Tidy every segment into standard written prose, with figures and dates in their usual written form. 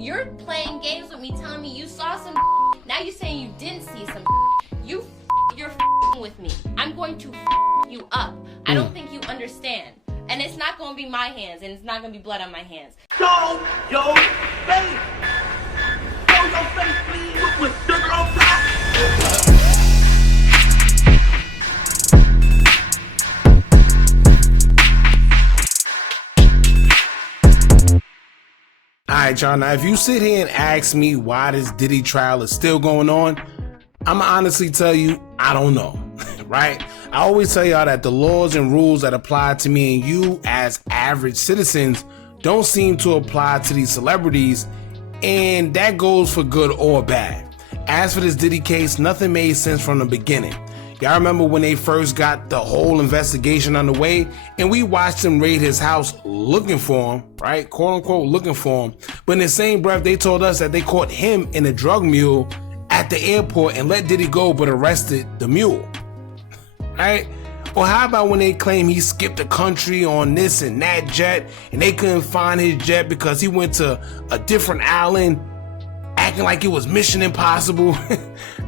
You're playing games with me, telling me you saw some. Now you're saying you didn't see some. You're with me. I'm going to you up. I don't think you understand. And it's not going to be my hands, and it's not going to be blood on my hands. Show your face. Show your face, please, with sugar on top. Alright, y'all, now if you sit here and ask me why this Diddy trial is still going on, I'ma honestly tell you, I don't know, right? I always tell y'all that the laws and rules that apply to me and you as average citizens don't seem to apply to these celebrities, and that goes for good or bad. As for this Diddy case, nothing made sense from the beginning. Y'all remember when they first got the whole investigation underway and we watched them raid his house looking for him, right? Quote unquote looking for him. But in the same breath, they told us that they caught him in a drug mule at the airport and let Diddy go but arrested the mule, right? Or how about when they claim he skipped the country on this and that jet and they couldn't find his jet because he went to a different island acting like it was Mission Impossible?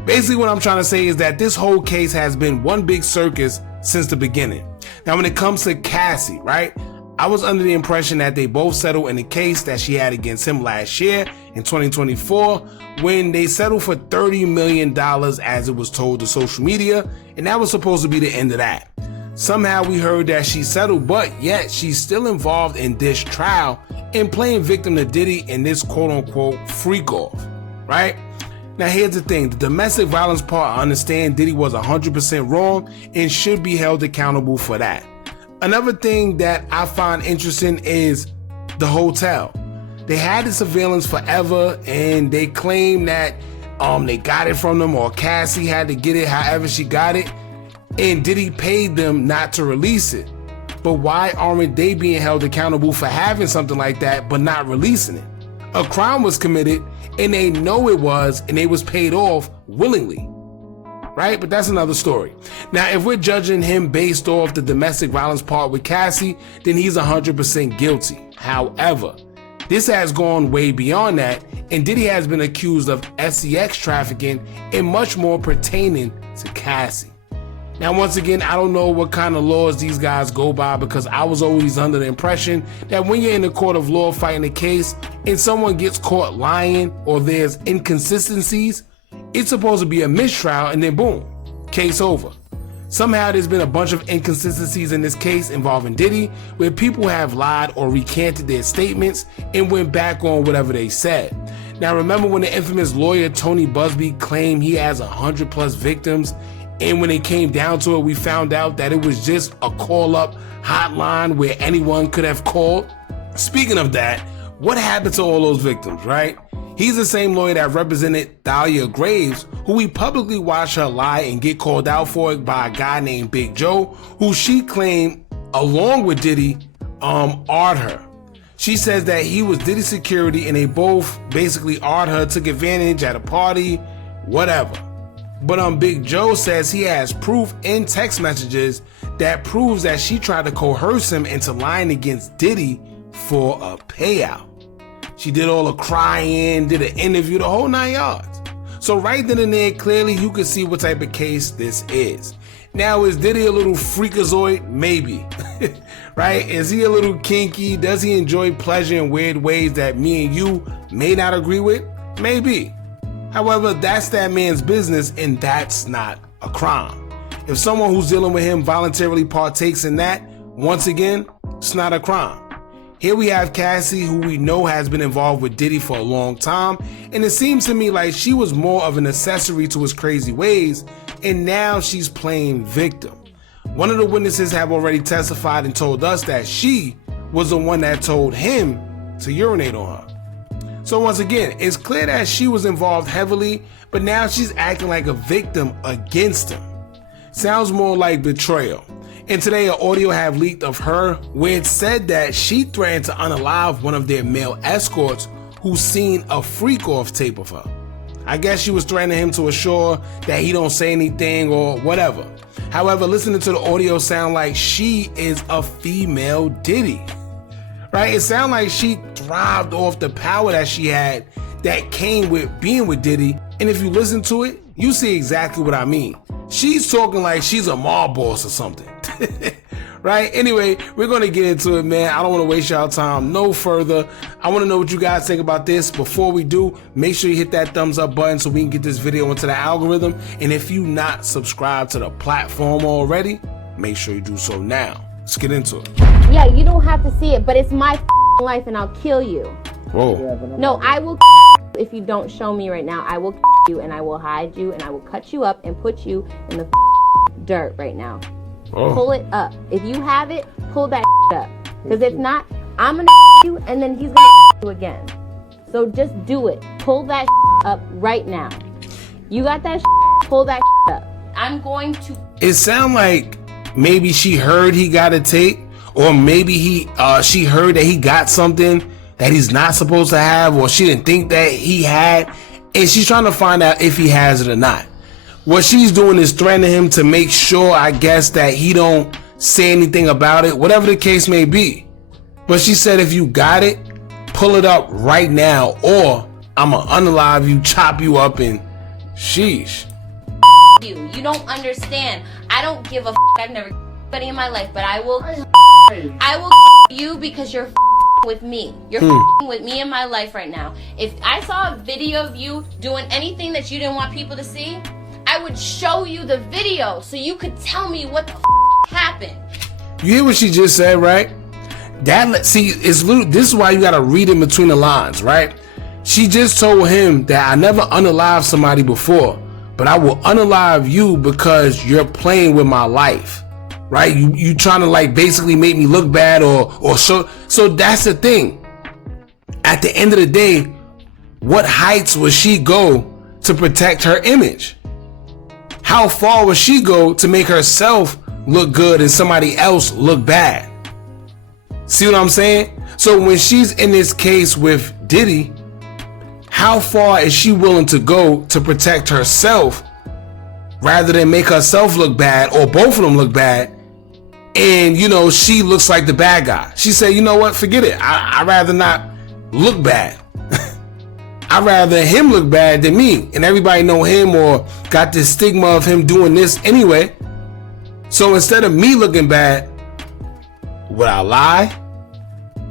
Basically what I'm trying to say is that this whole case has been one big circus since the beginning. Now when it comes to Cassie, right? I was under the impression that they both settled in a case that she had against him last year in 2024 when they settled for $30 million as it was told to social media, and that was supposed to be the end of that. Somehow we heard that she settled, but yet she's still involved in this trial and playing victim to Diddy in this quote-unquote freak-off, right? Now here's the thing, the domestic violence part, I understand Diddy was 100% wrong and should be held accountable for that. Another thing that I find interesting is the hotel. They had the surveillance forever and they claim that they got it from them, or Cassie had to get it however she got it, and Diddy paid them not to release it. But why aren't they being held accountable for having something like that but not releasing it? A crime was committed and they know it was, and they was paid off willingly, right? But that's another story. Now, if we're judging him based off the domestic violence part with Cassie, then he's 100% guilty. However, this has gone way beyond that, and Diddy has been accused of sex trafficking and much more pertaining to Cassie. Now, once again, I don't know what kind of laws these guys go by, because I was always under the impression that when you're in the court of law fighting a case and someone gets caught lying or there's inconsistencies, it's supposed to be a mistrial and then boom, case over. Somehow there's been a bunch of inconsistencies in this case involving Diddy, where people have lied or recanted their statements and went back on whatever they said. Now remember when the infamous lawyer Tony Busby claimed he has 100+ victims, and when it came down to it, we found out that it was just a call-up hotline where anyone could have called? Speaking of that, what happened to all those victims, right? He's the same lawyer that represented Dahlia Graves, who we publicly watched her lie and get called out for it by a guy named Big Joe, who she claimed, along with Diddy, AR'd her. She says that he was Diddy's security and they both basically AR'd her, took advantage at a party, whatever. But Big Joe says he has proof in text messages that proves that she tried to coerce him into lying against Diddy for a payout. She did all the crying, did an interview, the whole 9 yards. So right then and there, clearly you can see what type of case this is. Now, is Diddy a little freakazoid? Maybe. Right? Is he a little kinky? Does he enjoy pleasure in weird ways that me and you may not agree with? Maybe. However, that's that man's business, and that's not a crime. If someone who's dealing with him voluntarily partakes in that, once again, it's not a crime. Here we have Cassie, who we know has been involved with Diddy for a long time, and it seems to me like she was more of an accessory to his crazy ways, and now she's playing victim. One of the witnesses have already testified and told us that she was the one that told him to urinate on her. So once again, it's clear that she was involved heavily, but now she's acting like a victim against him. Sounds more like betrayal. And today an audio have leaked of her where it said that she threatened to unalive one of their male escorts who's seen a Freakoff tape of her. I guess she was threatening him to assure that he don't say anything or whatever. However, listening to the audio sound like she is a female Diddy. right? It sounds like she thrived off the power that she had that came with being with Diddy. And if you listen to it, you see exactly what I mean. She's talking like she's a mob boss or something. Right? Anyway, we're going to get into it, man. I don't want to waste y'all time no further. I want to know what you guys think about this. Before we do, make sure you hit that thumbs up button so we can get this video into the algorithm. And if you not subscribed to the platform already, make sure you do so now. Let's get into it. Yeah, you don't have to see it, but it's my life and I'll kill you. Whoa. No, I will if you don't show me right now. I will you and I will hide you and I will cut you up and put you in the dirt right now. Oh. Pull it up. If you have it, pull that up. Because if not, I'm gonna you and then he's gonna you again. So just do it. Pull that up right now. You got that pull that up. I'm going to. It sound like maybe she heard he got a tape, or maybe she heard that he got something that he's not supposed to have, or she didn't think that he had, and she's trying to find out if he has it or not. What she's doing is threatening him to make sure, I guess, that he don't say anything about it, whatever the case may be. But she said, if you got it, pull it up right now, or I'ma unalive you, chop you up, and sheesh. You don't understand. I don't give a I've never anybody in my life, but I will you because you're with me. You're with me in my life right now. If I saw a video of you doing anything that you didn't want people to see, I would show you the video so you could tell me what the happened. You hear what she just said, right? This is why you gotta read in between the lines, right? She just told him that I never unalived somebody before, but I will unalive you because you're playing with my life, right? You trying to like basically make me look bad or so that's the thing. At the end of the day, what heights would she go to protect her image? How far would she go to make herself look good and somebody else look bad? See what I'm saying? So when she's in this case with Diddy, how far is she willing to go to protect herself rather than make herself look bad or both of them look bad? And, she looks like the bad guy. She said, you know what? Forget it. I'd rather not look bad. I'd rather him look bad than me. And everybody know him or got this stigma of him doing this anyway. So instead of me looking bad, would I lie?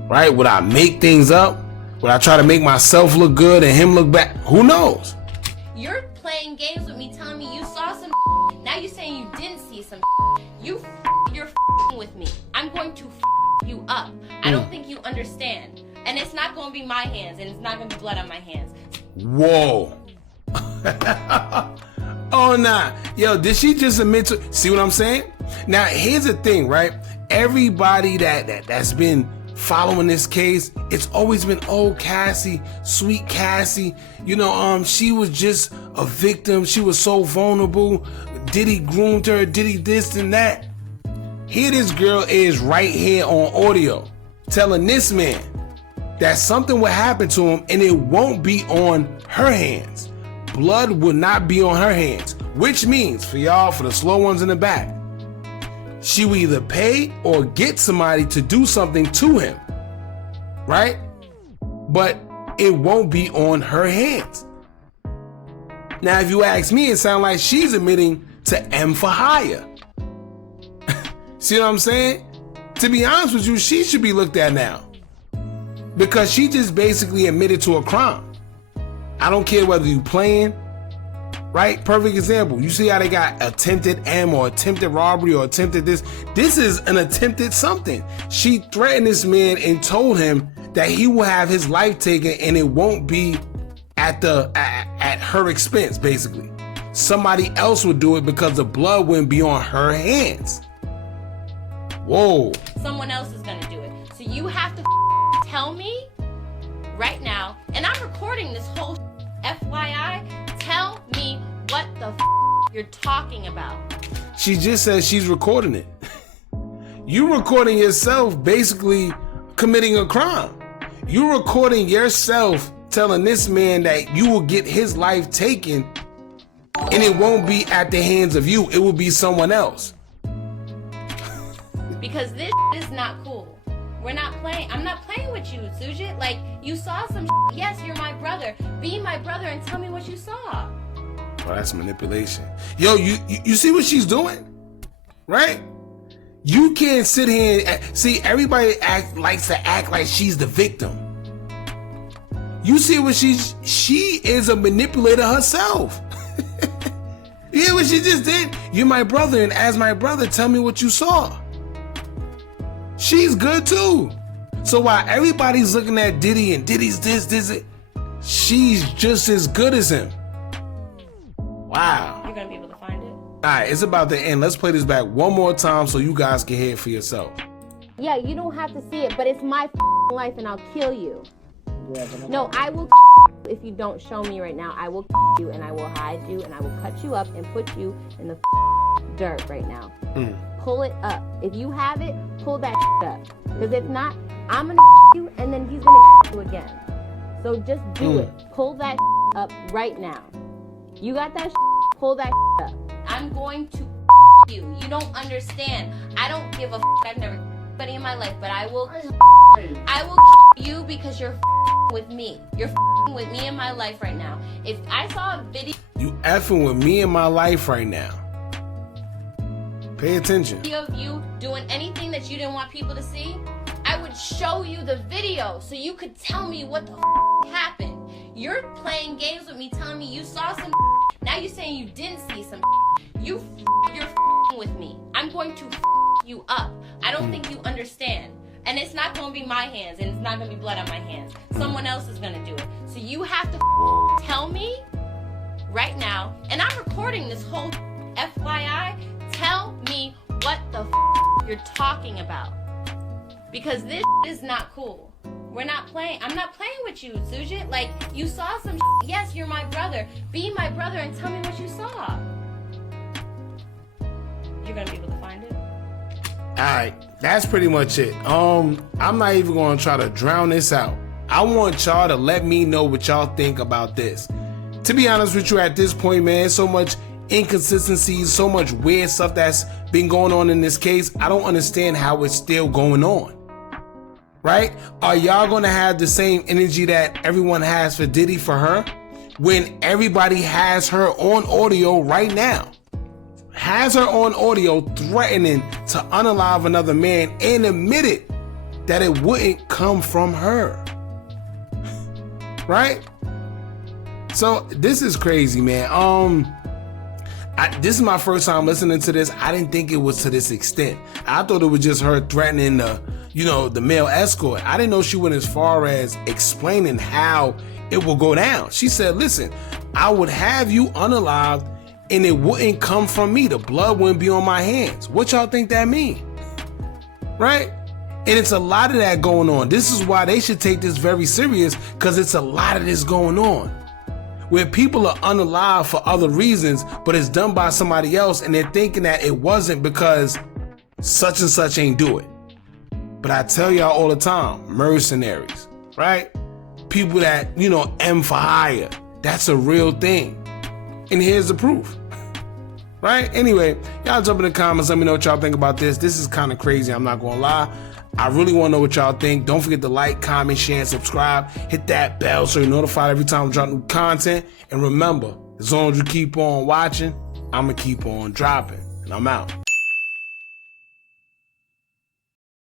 Right? Would I make things up? Would I try to make myself look good and him look bad? Who knows? You're playing games with me, telling me you saw some now you're saying you didn't see some you're with me. I'm going to you up. I don't think you understand. And it's not going to be my hands, and it's not going to be blood on my hands. Whoa. Oh, nah. Yo, did she just admit to... See what I'm saying? Now, here's the thing, right? Everybody that's been following this case, it's always been, oh, Cassie, sweet Cassie. She was just a victim. She was so vulnerable. Diddy groomed her. Diddy this and that. Here this girl is right here on audio telling this man that something will happen to him and it won't be on her hands. Blood will not be on her hands, which means for y'all, for the slow ones in the back, she will either pay or get somebody to do something to him, right? But it won't be on her hands. Now, if you ask me, it sounds like she's admitting to M for hire. See what I'm saying? To be honest with you, she should be looked at now. Because she just basically admitted to a crime. I don't care whether you playing, right? Perfect example. You see how they got attempted M or attempted robbery or attempted this. This is an attempted something. She threatened this man and told him that he will have his life taken and it won't be at her expense, basically. Somebody else would do it because the blood wouldn't be on her hands. Whoa. Someone else is going to do it. So you have to tell me right now, and I'm recording this whole FYI, tell me what the you're talking about. She just said she's recording it. You recording yourself basically committing a crime. You recording yourself telling this man that you will get his life taken and it won't be at the hands of you. It will be someone else. Because this is not cool. We're not playing. I'm not playing with you, Sujit. Like, you saw some Yes, you're my brother. Be my brother and tell me what you saw. Oh, that's manipulation. Yo, you see what she's doing? Right? You can't sit here and see everybody likes to act like she's the victim. You see what she is a manipulator herself. You hear what she just did? You're my brother, and as my brother, tell me what you saw. She's good too. So while everybody's looking at Diddy and Diddy's this, she's just as good as him. Wow. You're gonna be able to find it? Alright, it's about to end. Let's play this back one more time so you guys can hear it for yourself. Yeah, you don't have to see it, but it's my life and I'll kill you. No, I will if you don't show me right now. I will you and I will hide you and I will cut you up and put you in the dirt right now. Pull it up. If you have it, pull that up. Because if not, I'm gonna you and then he's gonna you again. So just do it. Pull that up right now. You got that pull that up. I'm going to you. You don't understand. I don't give a I've never anybody in my life, but I will you because you're with me. You're with me in my life right now. If I saw a video You effing with me in my life right now. Pay attention. of you doing anything that you didn't want people to see, I would show you the video so you could tell me what the happened. You're playing games with me, telling me you saw some now you're saying you didn't see some you're with me. I'm going to you up. I don't think you understand. And it's not going to be my hands, and it's not going to be blood on my hands. Someone else is going to do it. So you have to tell me right now, and I'm recording this whole FYI, tell me what the you're talking about. Because this is not cool. We're not playing. I'm not playing with you, Sujit. Like, you saw some Yes, you're my brother. Be my brother and tell me what you saw. You're going to be able to find it? Alright, that's pretty much it. I'm not even gonna try to drown this out. I want y'all to let me know what y'all think about this. To be honest with you, at this point, man, so much inconsistencies, so much weird stuff that's been going on in this case. I don't understand how it's still going on. Right? Are y'all gonna have the same energy that everyone has for Diddy for her when everybody has her on audio right now? Has her on audio threatening to unalive another man and admitted that it wouldn't come from her. Right? So this is crazy, man. This is my first time listening to this. I didn't think it was to this extent. I thought it was just her threatening the male escort. I didn't know she went as far as explaining how it will go down. She said, listen, I would have you unalived and it wouldn't come from me. The blood wouldn't be on my hands. What y'all think that mean? Right? And it's a lot of that going on. This is why they should take this very serious, because it's a lot of this going on. Where people are unalive for other reasons, but it's done by somebody else and they're thinking that it wasn't because such and such ain't do it. But I tell y'all all the time, mercenaries, right? People that, M for hire. That's a real thing. And here's the proof. Right? Anyway, y'all jump in the comments. Let me know what y'all think about this. This is kind of crazy. I'm not going to lie. I really want to know what y'all think. Don't forget to like, comment, share, and subscribe. Hit that bell so you're notified every time we drop new content. And remember, as long as you keep on watching, I'm going to keep on dropping. And I'm out.